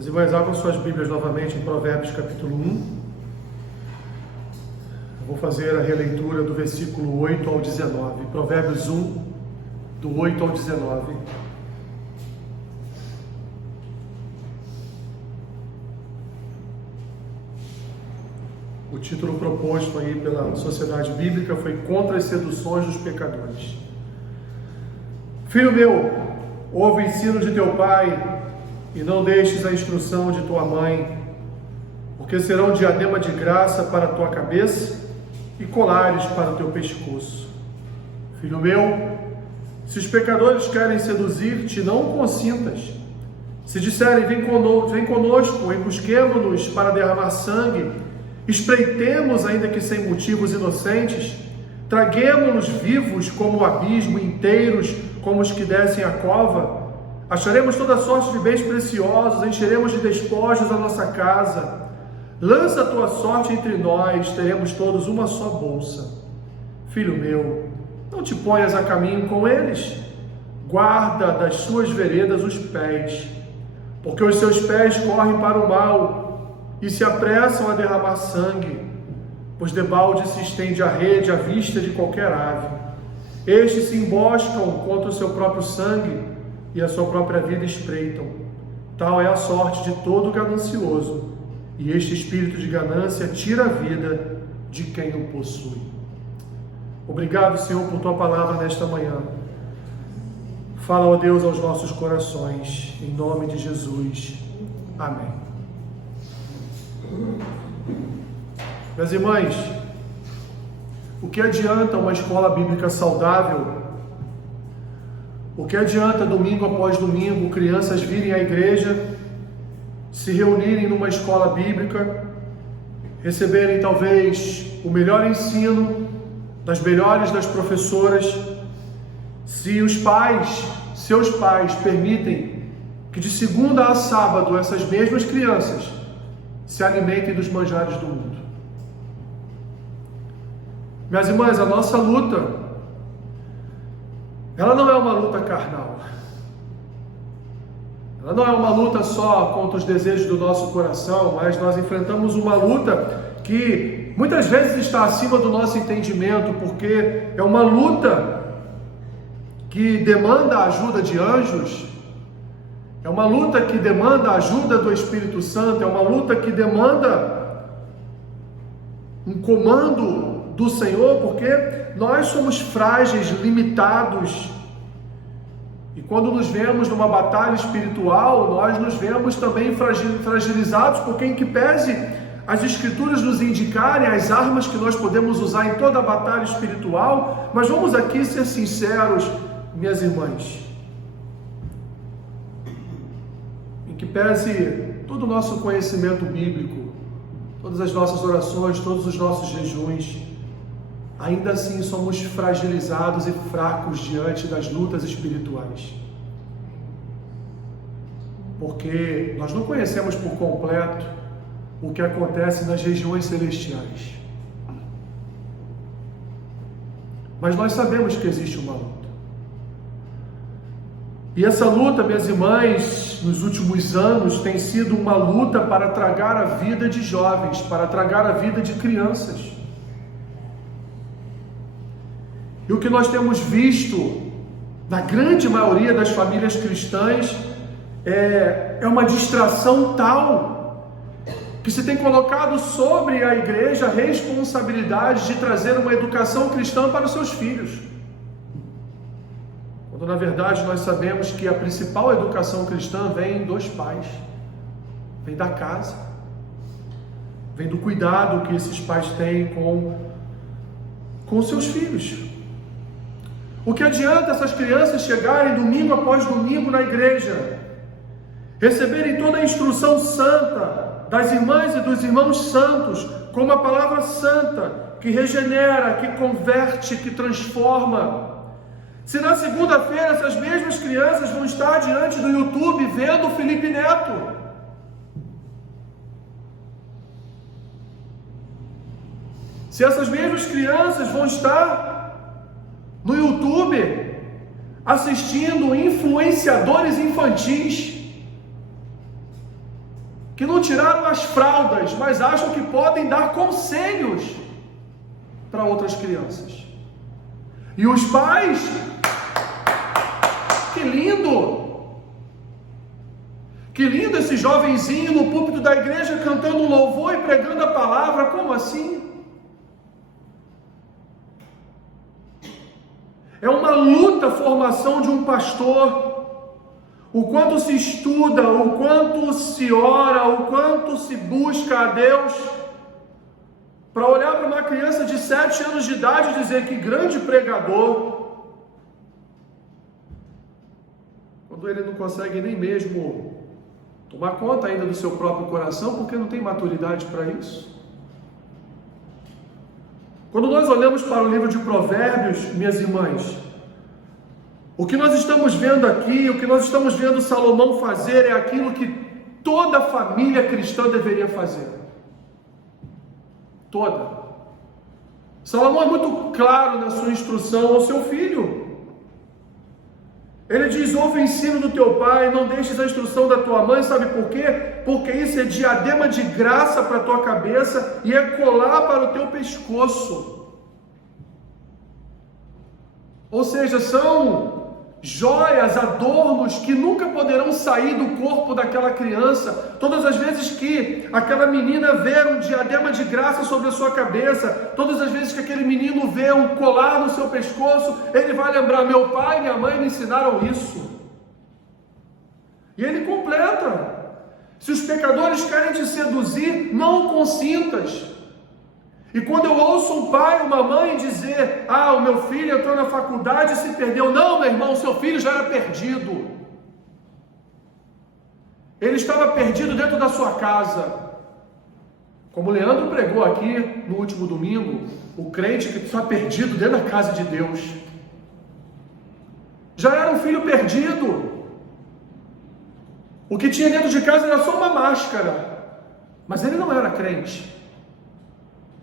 As irmãs, abram suas Bíblias novamente em Provérbios capítulo 1. Eu vou fazer a releitura do versículo 8 ao 19. Provérbios 1, do 8 ao 19. O título proposto aí pela Sociedade Bíblica foi Contra as Seduções dos Pecadores. Filho meu, ouve o ensino de teu pai e não deixes a instrução de tua mãe, porque serão diadema de graça para a tua cabeça e colares para o teu pescoço. Filho meu, se os pecadores querem seduzir-te, não consintas. Se disserem, vem conosco, embusquemo-nos para derramar sangue, espreitemos, ainda que sem motivos inocentes, traguemo-nos vivos como o abismo, inteiros como os que descem a cova. Acharemos toda sorte de bens preciosos, encheremos de despojos a nossa casa. Lança a tua sorte entre nós, teremos todos uma só bolsa. Filho meu, não te ponhas a caminho com eles, guarda das suas veredas os pés, porque os seus pés correm para o mal e se apressam a derramar sangue, pois debalde se estende a rede à vista de qualquer ave. Estes se emboscam contra o seu próprio sangue e a sua própria vida espreitam. Tal é a sorte de todo ganancioso, e este espírito de ganância tira a vida de quem o possui. Obrigado, Senhor, por tua palavra nesta manhã. Fala, ó Deus, aos nossos corações, em nome de Jesus. Amém. Meus irmãos, o que adianta uma escola bíblica saudável? O que adianta domingo após domingo crianças virem à igreja, se reunirem numa escola bíblica, receberem talvez o melhor ensino das melhores das professoras, se os pais, seus pais, permitem que de segunda a sábado essas mesmas crianças se alimentem dos manjares do mundo? Minhas irmãs, a nossa luta, ela não é uma luta carnal. Ela não é uma luta só contra os desejos do nosso coração, mas nós enfrentamos uma luta que muitas vezes está acima do nosso entendimento, porque é uma luta que demanda a ajuda de anjos, é uma luta que demanda a ajuda do Espírito Santo, é uma luta que demanda um comando do Senhor, porque nós somos frágeis, limitados, e quando nos vemos numa batalha espiritual, nós nos vemos também fragilizados, porque em que pese as Escrituras nos indicarem as armas que nós podemos usar em toda a batalha espiritual, mas vamos aqui ser sinceros, minhas irmãs, em que pese todo o nosso conhecimento bíblico, todas as nossas orações, todos os nossos jejuns, ainda assim somos fragilizados e fracos diante das lutas espirituais. Porque nós não conhecemos por completo o que acontece nas regiões celestiais. Mas nós sabemos que existe uma luta. E essa luta, minhas irmãs, nos últimos anos tem sido uma luta para tragar a vida de jovens, para tragar a vida de crianças. E o que nós temos visto na grande maioria das famílias cristãs é uma distração tal que se tem colocado sobre a igreja a responsabilidade de trazer uma educação cristã para os seus filhos. Quando na verdade nós sabemos que a principal educação cristã vem dos pais, vem da casa, vem do cuidado que esses pais têm com seus filhos. O que adianta essas crianças chegarem domingo após domingo na igreja, receberem toda a instrução santa das irmãs e dos irmãos santos, com uma palavra santa, que regenera, que converte, que transforma, se na segunda-feira essas mesmas crianças vão estar diante do YouTube vendo o Felipe Neto? Se essas mesmas crianças vão estar no YouTube assistindo influenciadores infantis, que não tiraram as fraldas, mas acham que podem dar conselhos para outras crianças. E os pais, que lindo! Que lindo esse jovenzinho no púlpito da igreja cantando um louvor e pregando a palavra. Como assim? É uma luta a formação de um pastor. O quanto se estuda, o quanto se ora, o quanto se busca a Deus, para olhar para uma criança de 7 anos de idade e dizer que grande pregador, quando ele não consegue nem mesmo tomar conta ainda do seu próprio coração, porque não tem maturidade para isso. Quando nós olhamos para o livro de Provérbios, minhas irmãs, o que nós estamos vendo aqui, o que nós estamos vendo Salomão fazer é aquilo que toda família cristã deveria fazer. Toda. Salomão é muito claro na sua instrução ao seu filho. Ele diz: ouve o ensino do teu pai, não deixes a instrução da tua mãe. Sabe por quê? Porque isso é diadema de graça para a tua cabeça e é colar para o teu pescoço. Ou seja, são joias, adornos que nunca poderão sair do corpo daquela criança. Todas as vezes que aquela menina vê um diadema de graça sobre a sua cabeça, todas as vezes que aquele menino vê um colar no seu pescoço, ele vai lembrar: meu pai e minha mãe me ensinaram isso. E ele completa: se os pecadores querem te seduzir, não consintas. E quando eu ouço um pai, uma mãe dizer: ah, o meu filho entrou na faculdade e se perdeu. Não, meu irmão, seu filho já era perdido. Ele estava perdido dentro da sua casa. Como o Leandro pregou aqui no último domingo, o crente que está perdido dentro da casa de Deus já era um filho perdido. O que tinha dentro de casa era só uma máscara, mas ele não era crente.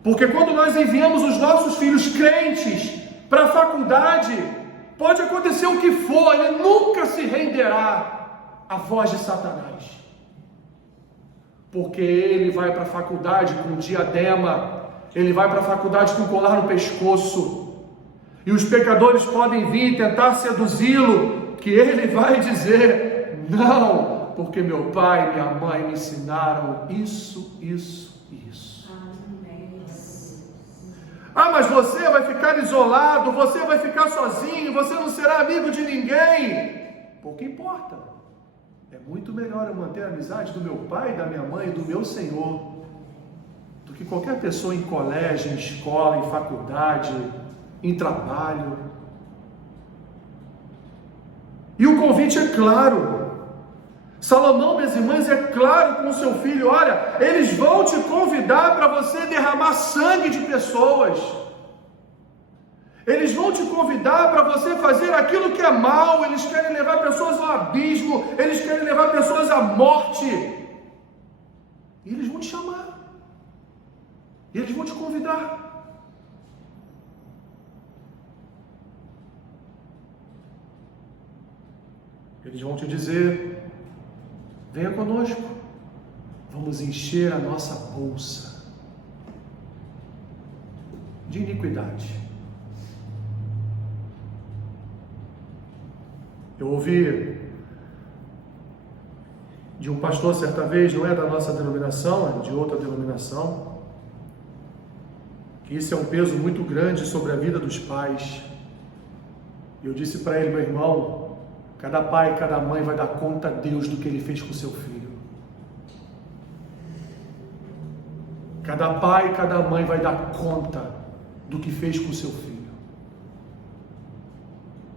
Porque quando nós enviamos os nossos filhos crentes para a faculdade, pode acontecer o que for, ele nunca se renderá à voz de Satanás. Porque ele vai para a faculdade com diadema, ele vai para a faculdade com colar no pescoço, e os pecadores podem vir tentar seduzi-lo, que ele vai dizer: não, porque meu pai e minha mãe me ensinaram isso, isso e isso. Ah, mas você vai ficar isolado, você vai ficar sozinho, você não será amigo de ninguém. Pouco importa. É muito melhor eu manter a amizade do meu pai, da minha mãe e do meu Senhor, do que qualquer pessoa em colégio, em escola, em faculdade, em trabalho. E o convite é claro. Salomão, minhas irmãs, é claro com o seu filho: olha, eles vão te convidar para você derramar sangue de pessoas. Eles vão te convidar para você fazer aquilo que é mal. Eles querem levar pessoas ao abismo, eles querem levar pessoas à morte. E eles vão te chamar. E eles vão te convidar. Eles vão te dizer: venha conosco, vamos encher a nossa bolsa de iniquidade. Eu ouvi de um pastor certa vez, não é da nossa denominação, é de outra denominação, que isso é um peso muito grande sobre a vida dos pais. Eu disse para ele: meu irmão, cada pai e cada mãe vai dar conta a Deus do que ele fez com o seu filho. Cada pai e cada mãe vai dar conta do que fez com o seu filho.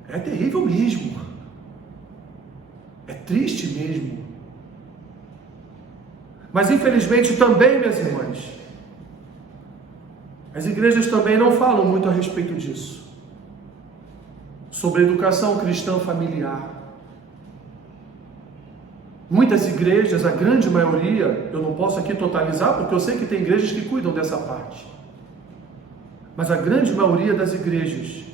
É terrível mesmo. É triste mesmo. Mas infelizmente também, minhas irmãs, as igrejas também não falam muito a respeito disso. Sobre educação cristã familiar. Muitas igrejas, a grande maioria, eu não posso aqui totalizar, porque eu sei que tem igrejas que cuidam dessa parte, mas a grande maioria das igrejas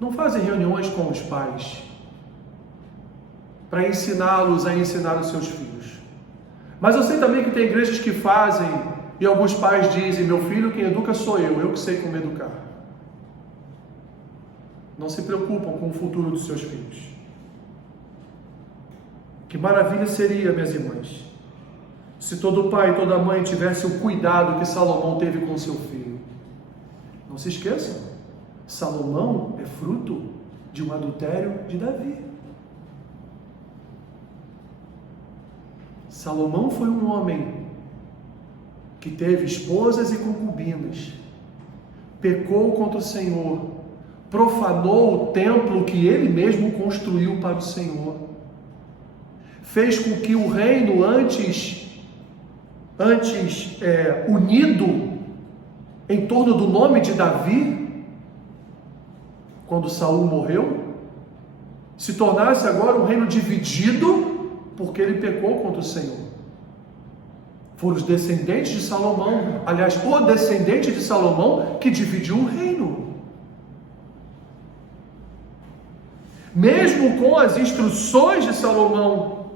não fazem reuniões com os pais para ensiná-los a ensinar os seus filhos. Mas eu sei também que tem igrejas que fazem, e alguns pais dizem, meu filho quem educa sou eu que sei como educar. Não se preocupam com o futuro dos seus filhos. Que maravilha seria, minhas irmãs, se todo pai e toda mãe tivesse o cuidado que Salomão teve com seu filho. Não se esqueçam, Salomão é fruto de um adultério de Davi. Salomão foi um homem que teve esposas e concubinas, pecou contra o Senhor, profanou o templo que ele mesmo construiu para o Senhor, fez com que o reino antes unido em torno do nome de Davi, quando Saul morreu, se tornasse agora um reino dividido, porque ele pecou contra o Senhor. Foram os descendentes de Salomão, aliás, o descendente de Salomão, que dividiu o reino. Mesmo com as instruções de Salomão,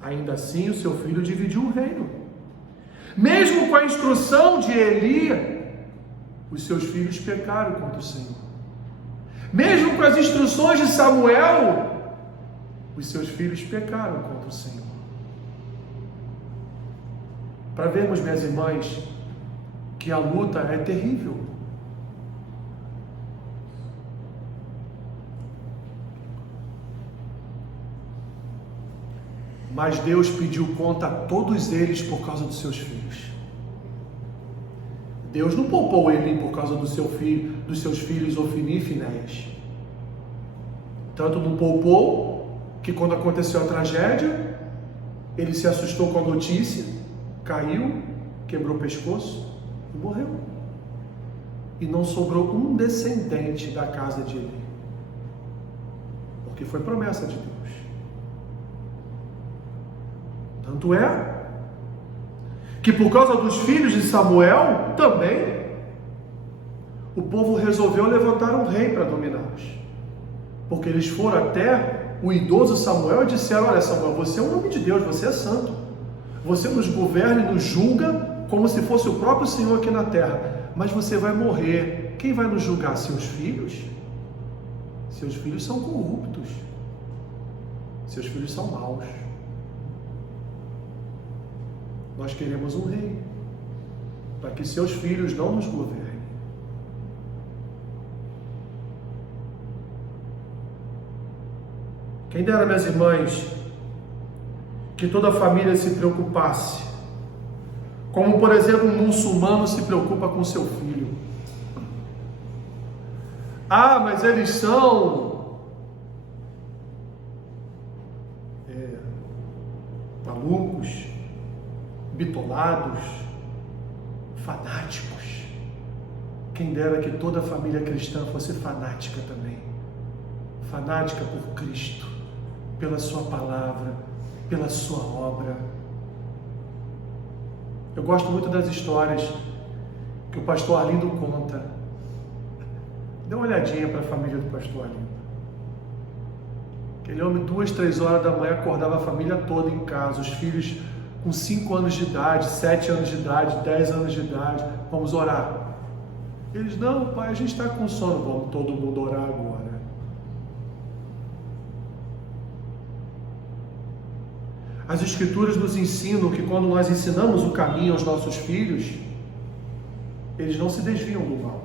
ainda assim o seu filho dividiu o reino. Mesmo com a instrução de Eli, os seus filhos pecaram contra o Senhor. Mesmo com as instruções de Samuel, os seus filhos pecaram contra o Senhor. Para vermos, minhas irmãs, que a luta é terrível. Mas Deus pediu conta a todos eles por causa dos seus filhos. Deus não poupou ele por causa dos seus filhos Ofni e Finéias. Tanto não poupou que quando aconteceu a tragédia, ele se assustou com a notícia, caiu, quebrou o pescoço e morreu. E não sobrou um descendente da casa de Eli, porque foi promessa de Deus. Tanto é que por causa dos filhos de Samuel, também, o povo resolveu levantar um rei para dominá-los. Porque eles foram até o idoso Samuel e disseram, olha Samuel, você é um homem de Deus, você é santo. Você nos governa e nos julga como se fosse o próprio Senhor aqui na terra. Mas você vai morrer. Quem vai nos julgar? Seus filhos? Seus filhos são corruptos. Seus filhos são maus. Nós queremos um rei, para que seus filhos não nos governem. Quem dera, minhas irmãs, que toda a família se preocupasse, como por exemplo um muçulmano se preocupa com seu filho. Ah, mas eles são malucos, bitolados, fanáticos. Quem dera que toda a família cristã fosse fanática também. Fanática por Cristo, pela sua palavra, pela sua obra. Eu gosto muito das histórias que o pastor Arlindo conta. Dê uma olhadinha para a família do pastor Arlindo. Aquele homem, 2, 3 horas da manhã, acordava a família toda em casa, os filhos com 5 anos de idade, 7 anos de idade, 10 anos de idade, vamos orar. Eles, não pai, a gente está com sono, vamos todo mundo orar agora. As Escrituras nos ensinam que quando nós ensinamos o caminho aos nossos filhos, eles não se desviam do mal.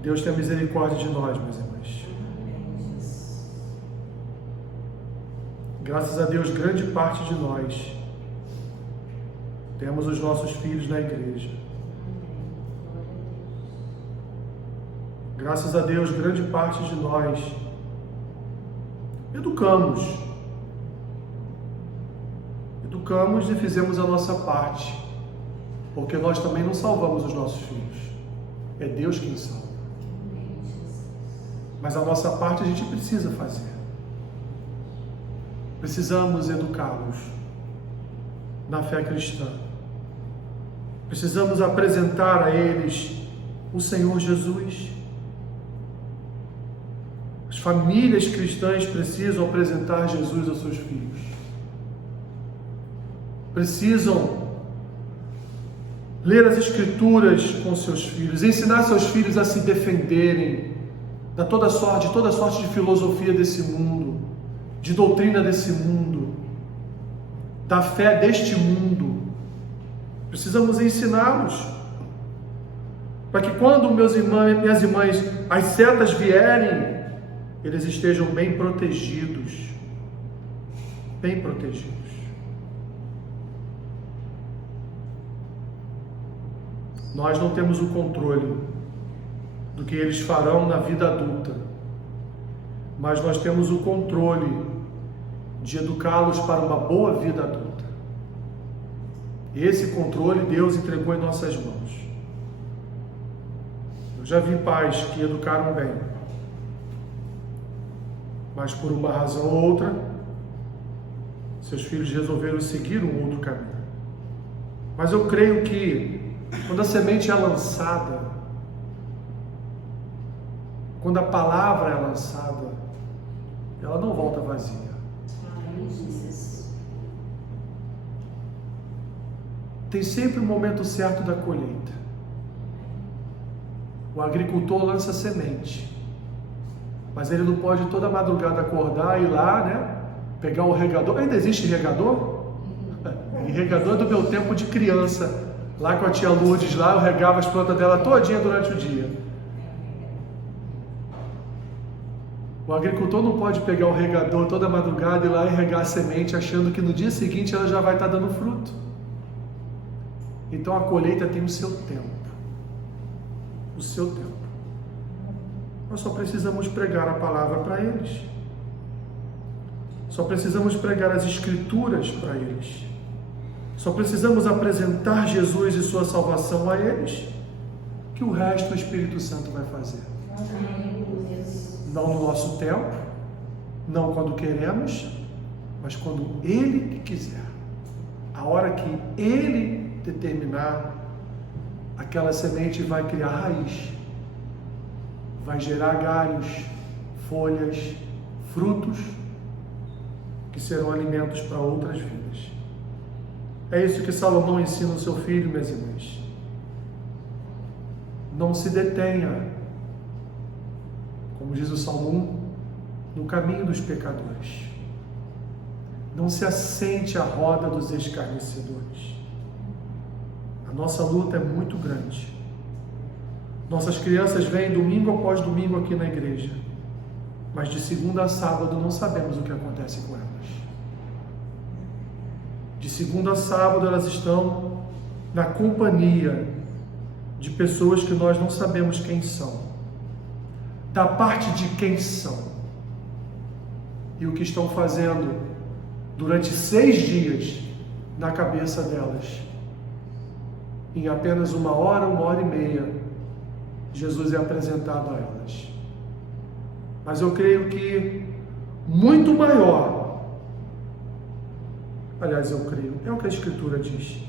Deus tenha misericórdia de nós, meus irmãos. Graças a Deus, grande parte de nós temos os nossos filhos na igreja. Graças a Deus, grande parte de nós educamos e fizemos a nossa parte, porque nós também não salvamos os nossos filhos. É Deus quem salva. Mas a nossa parte a gente precisa fazer. Precisamos educá-los na fé cristã. Precisamos apresentar a eles o Senhor Jesus. As famílias cristãs precisam apresentar Jesus aos seus filhos. Precisam ler as Escrituras com seus filhos, ensinar seus filhos a se defenderem de toda sorte de filosofia desse mundo, de doutrina desse mundo, da fé deste mundo. Precisamos ensiná-los, para que quando minhas irmãs, as setas vierem, eles estejam bem protegidos. Bem protegidos. Nós não temos o controle do que eles farão na vida adulta, mas nós temos o controle de educá-los para uma boa vida adulta. E esse controle Deus entregou em nossas mãos. Eu já vi pais que educaram bem, mas por uma razão ou outra, seus filhos resolveram seguir um outro caminho. Mas eu creio que quando a semente é lançada, quando a palavra é lançada, ela não volta vazia. Tem sempre o momento certo da colheita. O agricultor lança a semente, mas ele não pode toda madrugada acordar e ir lá, né? Pegar o regador. Ainda existe regador? E regador é do meu tempo de criança. Lá com a tia Lourdes, lá eu regava as plantas dela todinha durante o dia. O agricultor não pode pegar o regador toda madrugada e ir lá e regar a semente achando que no dia seguinte ela já vai estar dando fruto. Então a colheita tem o seu tempo. O seu tempo. Nós só precisamos pregar a palavra para eles. Só precisamos pregar as Escrituras para eles. Só precisamos apresentar Jesus e sua salvação a eles, que o resto o Espírito Santo vai fazer. Não no nosso tempo, não quando queremos, mas quando Ele quiser. A hora que Ele determinar, aquela semente vai criar raiz, vai gerar galhos, folhas, frutos, que serão alimentos para outras vidas. É isso que Salomão ensina ao seu filho, minhas irmãs. Não se detenha, como diz o Salmo 1, no caminho dos pecadores. Não se assente à roda dos escarnecedores. A nossa luta é muito grande. Nossas crianças vêm domingo após domingo aqui na igreja, mas de segunda a sábado não sabemos o que acontece com elas. De segunda a sábado elas estão na companhia de pessoas que nós não sabemos quem são, da parte de quem são, e o que estão fazendo durante 6 dias na cabeça delas. Em apenas 1 hora, 1h30, Jesus é apresentado a elas. Mas eu creio que muito maior, aliás, eu creio, é o que a Escritura diz,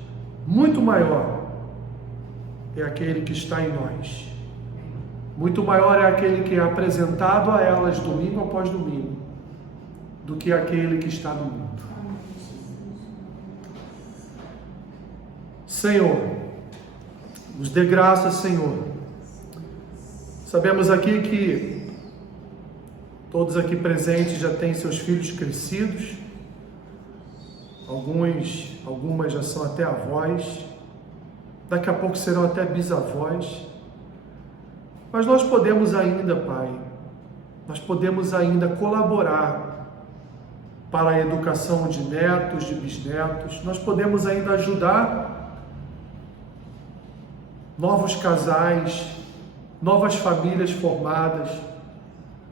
muito maior é aquele que está em nós. Muito maior é aquele que é apresentado a elas domingo após domingo, do que aquele que está no mundo. Senhor, nos dê graça, Senhor. Sabemos aqui que todos aqui presentes já têm seus filhos crescidos. Algumas já são até avós, daqui a pouco serão até bisavós, mas nós podemos ainda, Pai, nós podemos ainda colaborar para a educação de netos, de bisnetos, nós podemos ainda ajudar novos casais, novas famílias formadas,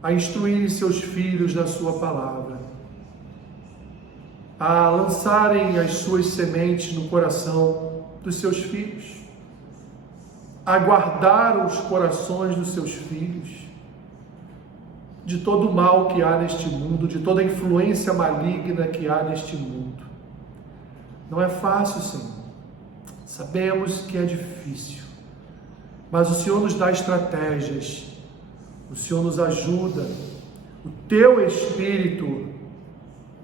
a instruírem seus filhos na sua palavra, a lançarem as suas sementes no coração dos seus filhos, a guardar os corações dos seus filhos de todo o mal que há neste mundo, de toda a influência maligna que há neste mundo. Não é fácil, Senhor. Sabemos que é difícil, mas o Senhor nos dá estratégias, o Senhor nos ajuda, o Teu Espírito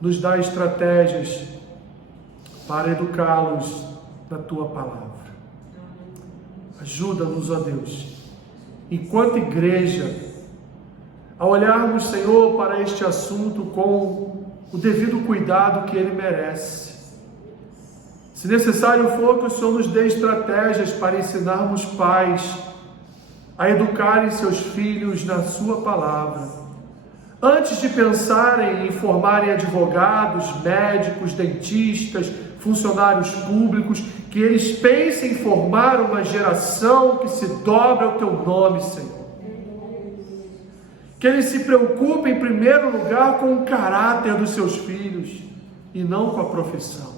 nos dá estratégias para educá-los na Tua palavra. Ajuda-nos, ó Deus, enquanto igreja, a olharmos, Senhor, para este assunto com o devido cuidado que ele merece. Se necessário for, que o Senhor nos dê estratégias para ensinarmos pais a educarem seus filhos na Sua palavra. Antes de pensarem em formarem advogados, médicos, dentistas, funcionários públicos, que eles pensem em formar uma geração que se dobre ao Teu nome, Senhor. Que eles se preocupem em primeiro lugar com o caráter dos seus filhos e não com a profissão.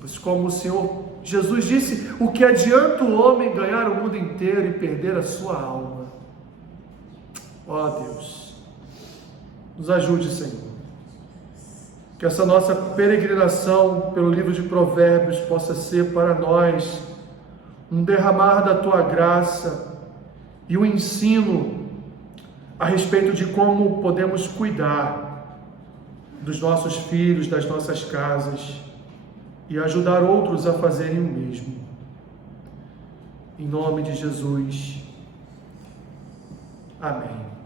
Pois como o Senhor Jesus disse, o que adianta o homem ganhar o mundo inteiro e perder a sua alma? Ó Deus, nos ajude, Senhor. Que essa nossa peregrinação pelo livro de Provérbios possa ser para nós um derramar da Tua graça e um ensino a respeito de como podemos cuidar dos nossos filhos, das nossas casas e ajudar outros a fazerem o mesmo. Em nome de Jesus. Amém.